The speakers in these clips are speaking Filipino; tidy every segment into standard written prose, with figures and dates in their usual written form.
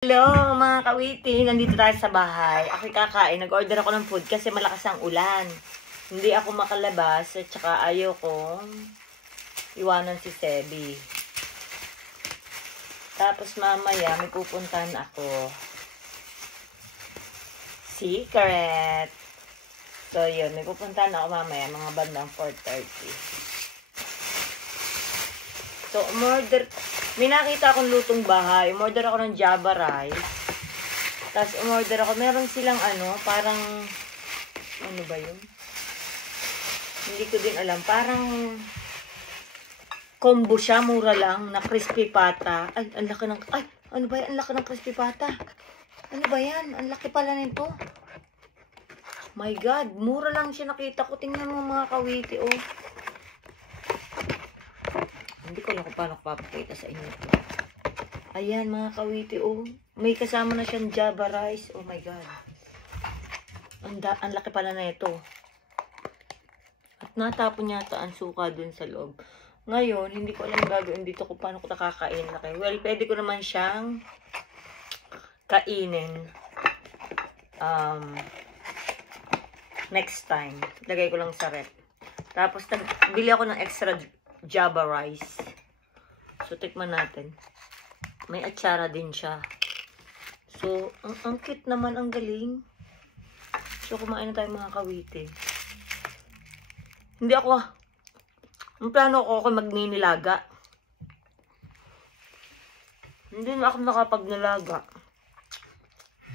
Hello mga kawiti, nandito tayo sa bahay. Ako'y kakain, nag-order ako ng food kasi malakas ang ulan. Hindi ako makalabas at saka ayaw kong iwanan si Sebi. Tapos mamaya may pupuntahan ako. Secret! So yun, may pupuntahan ako mamaya mga bandang 4:30. So umorder. May nakita akong lutong bahay. Umorder ako ng Java rice. Tapos umorder ako. Meron silang parang, ano ba yun? Hindi ko din alam. Parang combo siya. Mura lang. Na crispy pata. Ay, ang laki ng, ay, ano ba yan? Ang laki ng crispy pata. Ano ba yan? Ang laki pala nito. My God. Mura lang siya nakita ko. Tingnan mo mga kawiti, oh. Hindi ko alam kung paano papakita sa inyo ito. Ayan mga kawiti, oh. May kasama na siyang Java rice. Oh my God. Ang laki pala na ito. At natapon yata ang suka dun sa loob. Ngayon, hindi ko alam gagawin dito kung paano ko nakakain. Well, pwede ko naman siyang kainin. Next time. Lagay ko lang sa rep. Tapos, bili ako ng extra Java rice. So, tikman natin. May atsara din siya. So, ang cute naman, ang galing. So, kumain na tayo mga kawiti. Hindi ako, ang plano ko magninilaga. Hindi na ako nakapagnilaga.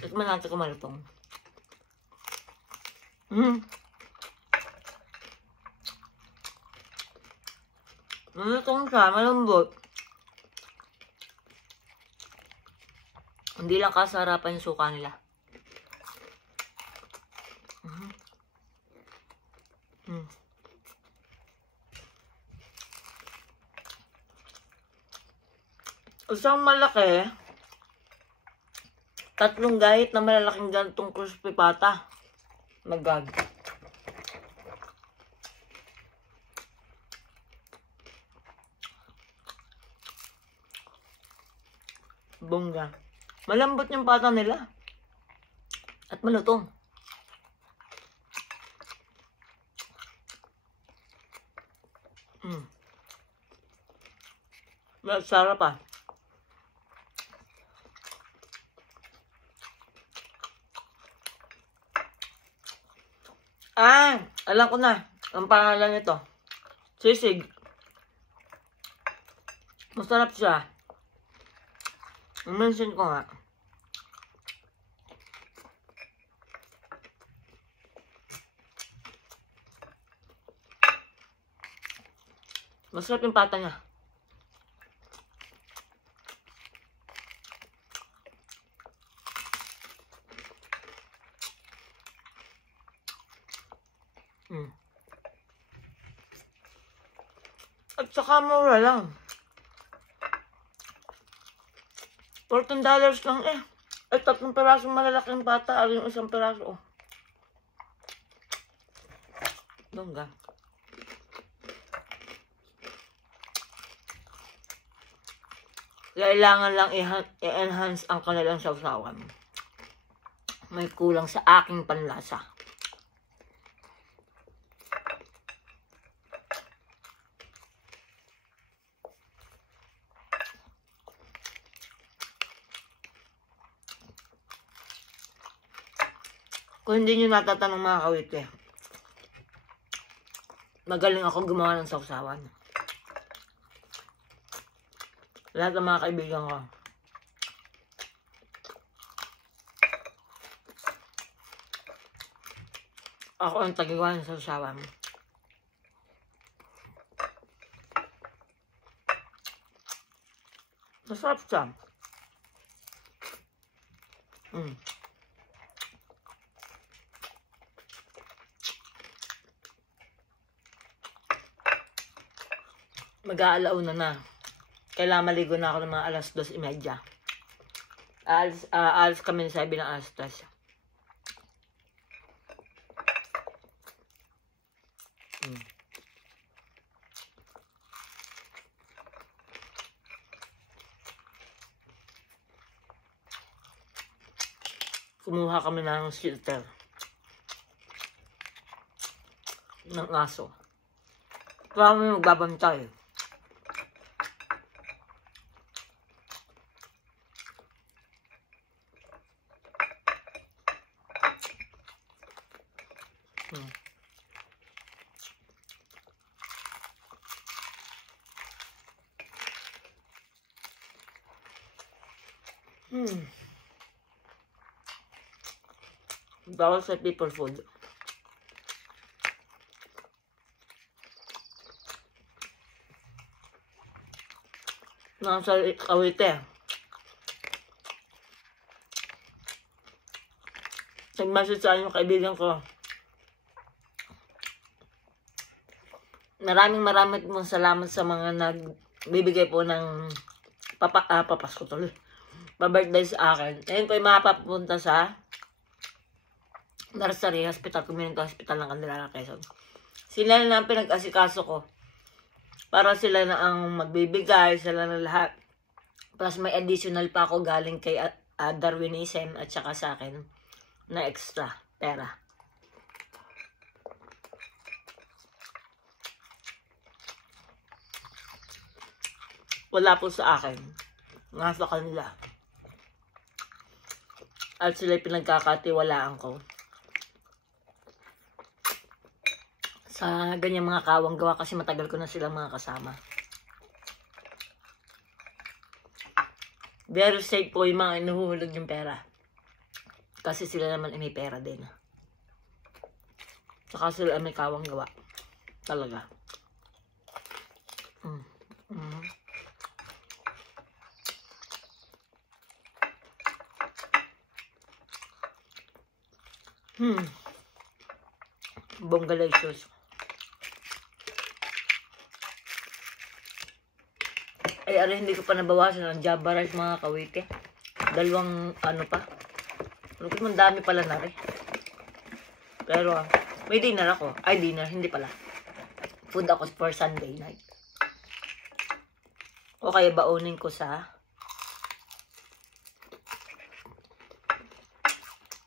Tikman natin kung malutong. Malutong siya, malambot. Hindi lang kasarapan yung suka nila. Isang malaki, 3 gahit na malalaking gantong crispy pata. Magag. Bongga. Malambot yung pata nila. At malutong. Sarap pa. Alam ko na. Ang pangalan nito. Sisig. Masarap siya. I-mention ko nga. Masarap yung pata niya. At saka mura lang. $14 lang eh. Ay, 3 pirasong malalaking pata. Ay, yung 1 piraso. Oh. Bongga. Kailangan lang i-enhance ang kanilang sawsawan. May kulang sa aking panlasa. Kung hindi nyo natatanong mga kawiti, magaling ako gumawa ng sawsawan. Lahat ng mga kaibigan ko. Ako ang tagiwa ng sawsawan. Masarap siya. Mag-aalauna na. Kailangan maligo na ako ng mga 2:30. Alas kami ng 7 ng 3:00. kumuha kami ng shelter ng aso. Kami magbabantay. Bawal sa people food. Nasa Cavite. Nag-message sa yung kaibigan ko. Maraming mong salamat sa mga nagbibigay po ng papasko tuloy. Pa-birthday sa akin. Ngayon ko yung mapapunta sa Nursery Hospital, Community Hospital ng Candelaria, Quezon. Sila na ang pinag-asikaso ko. Para sila na ang magbibigay, sila na lahat. Plus may additional pa ako galing kay Darwinism at saka sa akin na extra pera. Wala po sa akin. Nasa kanila. At sila'y pinagkakatiwalaan ko. Sa ganyang mga kawang gawa kasi matagal ko na silang mga kasama. Very safe po yung mga inuhulog yung pera. Kasi sila naman ay may pera din. Saka sila ay may kawang gawa. Talaga. Bonggalicious. Ay, hindi ko pa nabawasan ang Java rice mga kawite. Dalawang ano pa. Lukit mo, dami pala na rin. Pero, may dinner ako. Ay, dinner, hindi pala. Food ako for Sunday night. O kaya baunin ko sa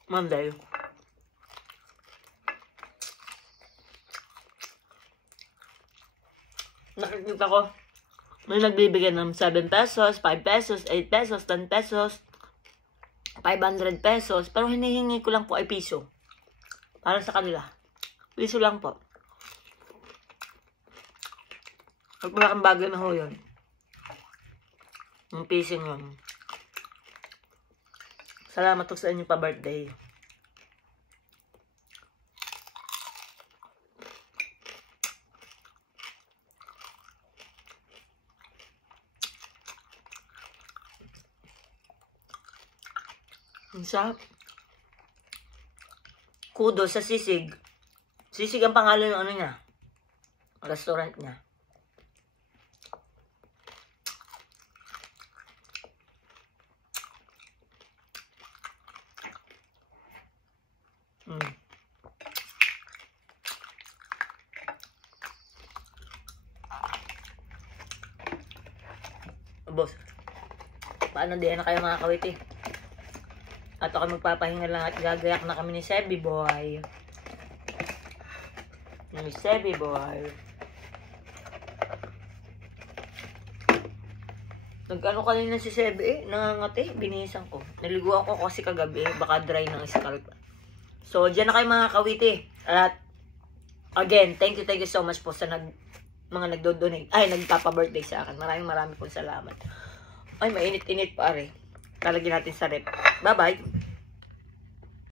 Monday. Nakikita ko, may nagbibigay ng 7 pesos, 5 pesos, 8 pesos, 10 pesos, 500 pesos. Pero hinihingi ko lang po ay piso. Para sa kanila. Piso lang po. At malaking bagay na ho yun. Yung pising yun. Salamat po sa inyo pa birthday. Sa kudo sa Sisig. Sisig ang pangalan ng ano niya. Restaurant niya. Boss. Paano din na kayo mga kawiti? At ako magpapahinga lang at gagayak na kami ni Sebi Boy. Ni Sebi Boy. Nag-ano kanina si Sebi nangangati, binihisan ko. Naliguan ko kasi kagabi, baka dry ng scalp. So, dyan na kayo mga kawiti. At, again, thank you so much po sa mga nagdo-donate. Ay, nagpapa-birthday sa akin. Maraming pong salamat. Ay, mainit-init pa rin. Talagyan natin sa rep. Bye-bye.